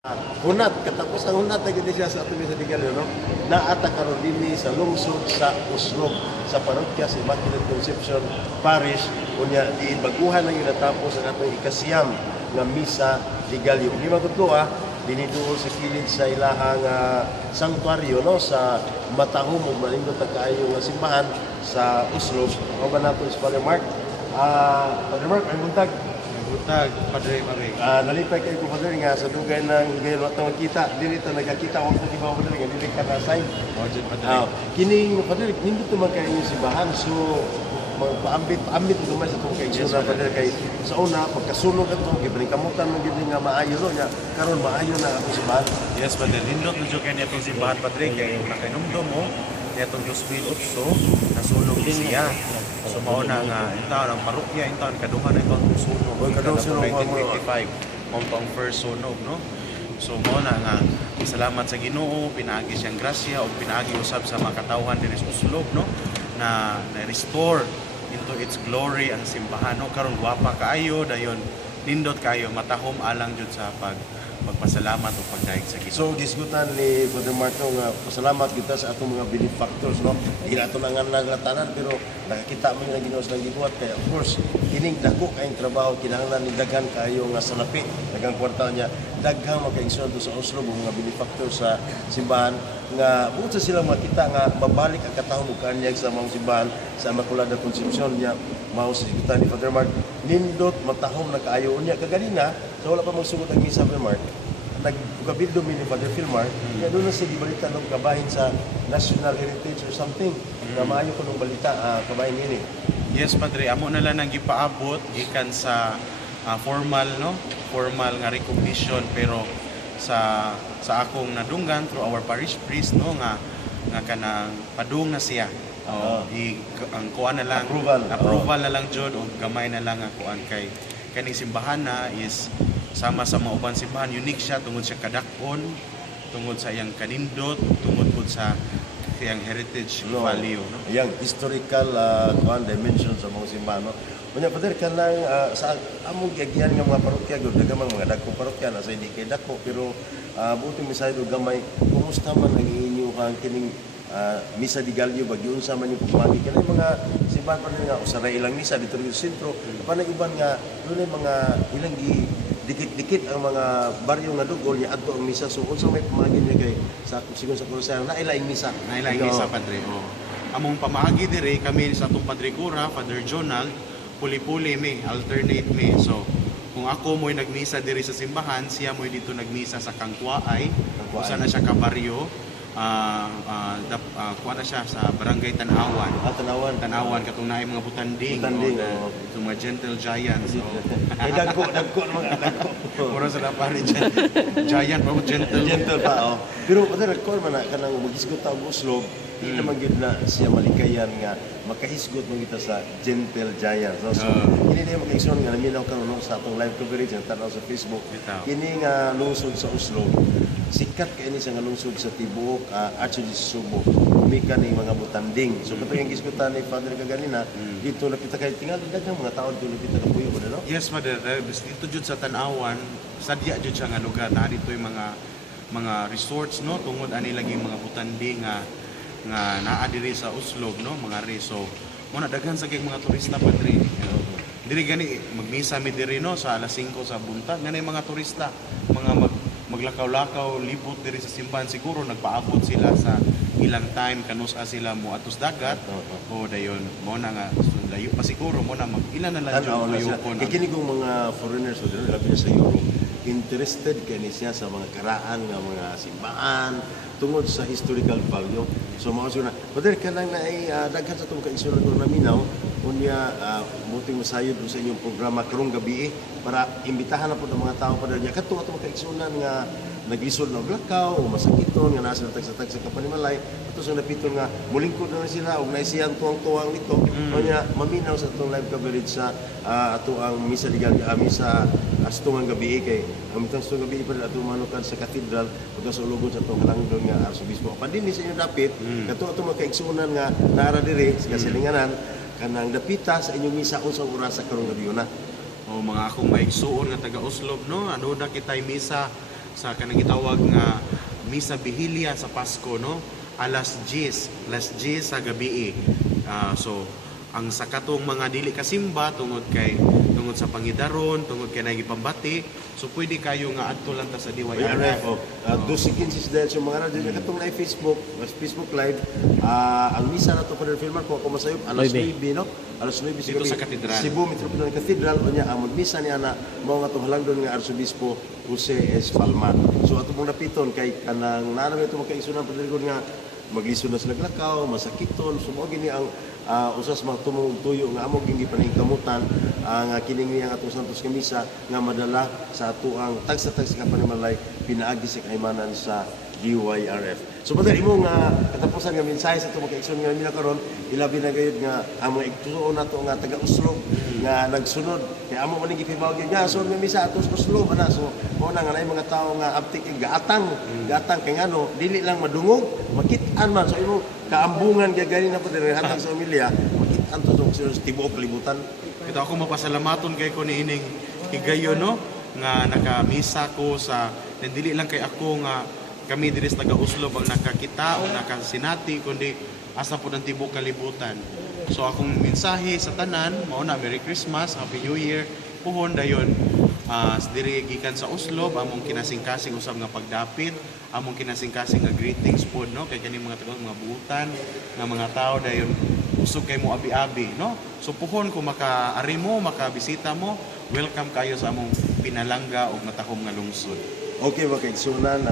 Hunat, katapos ang hunat na gini siya sa ato sa Digal, no? Naata karon dinhi sa lungsod sa Uslog, sa parokya sa Immaculate Conception Parish, unya di baguhan lang yung natapos ang atong ikasiyam nga misa Digalyo. Di magtudlo dinhi duol sa kilid sa ilahang sanctuaryo, no, sa matahom ug malindot ang kaayo nga simbahan sa Uslog. Mao ba nato si Father Mark? Father Mark, ay buntag. Butag, Padre Maring. Nalipay kayo ko Father nga sa dugay ng gayon wa tawag kita, dili ta nagakita wa ko ibaw Father nga dili ka na sign. Origin Padre. Kining Father nindot naman kayo yung simbahan, so paambit gamay sa tong kay Jesus na Father kay sa una pagkasunog ato gibalikamutan man gid nga maayo no nya karon maayo na ako simbahan. Yes, Padre. Nindot na dyan kayo itong simbahan, Padre. Kaya nakinumdum mo, itong 2008, nasunog siya. So, mauna nga, yung taon, ang parokya, yung taon, kaduhan na itong sunog. Kaduhan sunog, 1955, ang first sunog, no? So, mauna nga, salamat sa Ginoo, pinaagi siyang grasya, o pinaagi usab sa mga katawhan din sa Uslog, no? Na restore into its glory ang simbahan, no? Karon guwapa kaayo, dayon, nindot kayo, matahom alang jud sa pagpasalamat o pagdaig sa Ginoo. So gisgutan ni Father Marco nga pasalamat kita sa atong mga benefactors, no. Di nato na nga naglatanan pero nakakita mo yung Ginoo sa gibuhat kaya of course kining dako kayong trabaho kinahanglan ni daghan kayo nga salapi daghang kwarta niya daghang makaigsoon sa Oslo mga benefactors sa simbahan nga bukod sa sila makita nga mabalik ang katahom ug kanyag sa mga simbahan sa Immaculada Concepcion niya mao sa gisgutan ni Father Mark nindot matahom na kaayo niya kaganina so wala pa magsugot ang misa Father Mark nagkabildo mi ni Father Filmar, kaya doon na siya gibalita ng kabahin sa National Heritage or something, na maayo ko ng balita, kabahin ini. Yes, Padre, amo na lang nang gipaabot gikan sa formal, no? Formal nga recognition pero sa akong nadunggan through our parish priest, no, nga kanang padung na siya. Ang kuan na lang approval na lang jud o gamay na lang ang kuan kay kaning simbahan na is sama sa mga uban simbahan, unique siya tungod sa kadakon, tungod sa iyang kanindot, tungod po sa iyang heritage value. No? Iyang historical dimension sa mga simbahan. No? Kunya, Father, ka lang sa among giagyan nga mga parokya, dagamang mga dako parokya, nasa hindi kay dako, pero buti misay do gamay, kumusta man ang inyo kang kining misa di Galyo bagyon sa man yung pagmagi kanay mga simbahan pa rin nga usaray ilang misa dito rin sa sentro paano iban nga doon mga ilang dikit-dikit ang mga baryo nga dugol niya adto ang misa so unsa may pamagi niya kay sa sigon sa Koloseo na ilaing misa Padre. Among pamaagi dire kami sa atong Padre Cura, Father Jonald, puli-puli mi, alternate mi. So kung ako mo'y nagmisa diri sa simbahan, siya mo'y dito nagmisa sa Kangkuay, usa na siya ka baryo. Kuha na siya sa Barangay Tanawan. Tanawan katong naay mga butanding. Itong mga gentle giants. Dagko mga dagko. Mura sa napari giant pa gentle. Gentle pa. Pero Father, call man na kanang magisgot ta og Uslog, di naman gyud na siya malikayan nga makahisgot mo kita sa gentle giant. So kini di makaigsoon nga naminaw karon sa atong live coverage nga tanaw sa Facebook. Kini nga lungsod sa Uslog sikat kay ini sa nga lungsod sa tibuok Archdiocese Subo umika ning mga butanding so kato yung gisgutan ni Father kaganina dito lapita kay tingali daghang mga tawo dito lapita ka puyo ba no? Yes, Mother. Dito jud sa Tanawan sadya jud siya nga lugar na dito yung mga resorts, no, tungod ani lagi mga butanding nga naa diri sa Uslog, no, mga reso mo na daghan sa kay mga turista Padre. Diri gani magmisa mi diri, no, sa alas 5 sa buntag ngani mga turista mga maglakaw-lakaw, libot diri sa simbahan siguro nagpaabot sila sa ilang time kanusa sila mo atos dagat o dayon mo na nga layo pa siguro mo na ilan na lang jud kay kini kong mga foreigners o dili labi na sa Europe interested kani siya sa mga karaan nga mga simbahan tungod sa historical value so mao na Father kanang naay daghan sa tong kaigsoon ko naminaw unya muting masayod sa inyong programa karong gabi para imbitahan na po ng mga tao para diya kadto ato kaigsunan nga naglisod na lakaw o masakiton nga nasa tag sa kapanimalay ato sa napiton nga mulingkod na sila og naisiyang tuwang-tuwang nito unya maminaw sa atong live coverage sa ato ang misa di Galyo misa astungang gabi kay ang astungang gabi pa ato manukan sa katedral ug sa ulugon sa atong halangdon nga arsobispo padin sa inyo dapit kadto ato makaigsunan nga naara diri sa kasilinganan kanang dapita sa inyong misa unsang oras sa karong gabi na o mga akong maigsuon nga taga Uslog, no, ano na kitay misa sa kanang gitawag nga Misa Vigilia sa Pasko, no? Alas 10 sa gabi. So ang sa katong mga dili kasimba tungod sa pangidaron, tungod kay nagipambati, so pwede kayo nga adto lang ta sa DYRF. Dusikin sis dahil sa mga radyo katong na Facebook Live, ang misa na to Father Filman ko ako masayop alas 9, no? Alas 9 Dito sa katedral. Cebu Metropolitan Cathedral unya ang misa ni ana mao nga tong halangdon nga Arsobispo Jose S. Palma. So ato mong napiton kay kanang nanami ito magkaisunan padrigon nga maglisod na sila glakaw, masakiton, so mao gini ang usas mga tumong tuyo nga amo gingi paningkamutan ang kining niya atong santos nga misa nga madala sa ato ang tagsa-tagsa nga panimalay pinaagi sa kaimanan sa DYRF. So brother, imo nga katapusan nga mensahe sa itong mga-igsoon nga nila karon, ilabi na gayud nga ang mga igtuon nato nga taga-Uslo nga nagsunod. Kaya amo man gipibaw gyud nga so nga misa atos Uslo ana. So mo na nga nay mga tawo nga aptik gaatang kay ngano dili lang madungog, makit-an man. So imo kaambungan gyud gani na brother hatag sa pamilya, makit-an to sa tibuok kalibutan. Kita ako mapasalamaton kay ko ni ining higayon, no? Nga nakamisa ko sa dili lang kay ako nga kami diri sa taga-Uslo ang nakakita o nakasinati kundi asa po ng tibok kalibutan. So akong mensahe sa tanan mao na Merry Christmas, Happy New Year. Puhon dayon diri gikan sa Uslo among kinasing-kasing usab nga pagdapit, among kinasing-kasing nga greetings pod, no? Kay kani mga taga mga buutan nga mga tao dayon usog kay mo abi-abi, no? So puhon kung makaari mo, makabisita mo, welcome kayo sa among pinalangga o matahom nga lungsod. Okay, mga kaigsunan,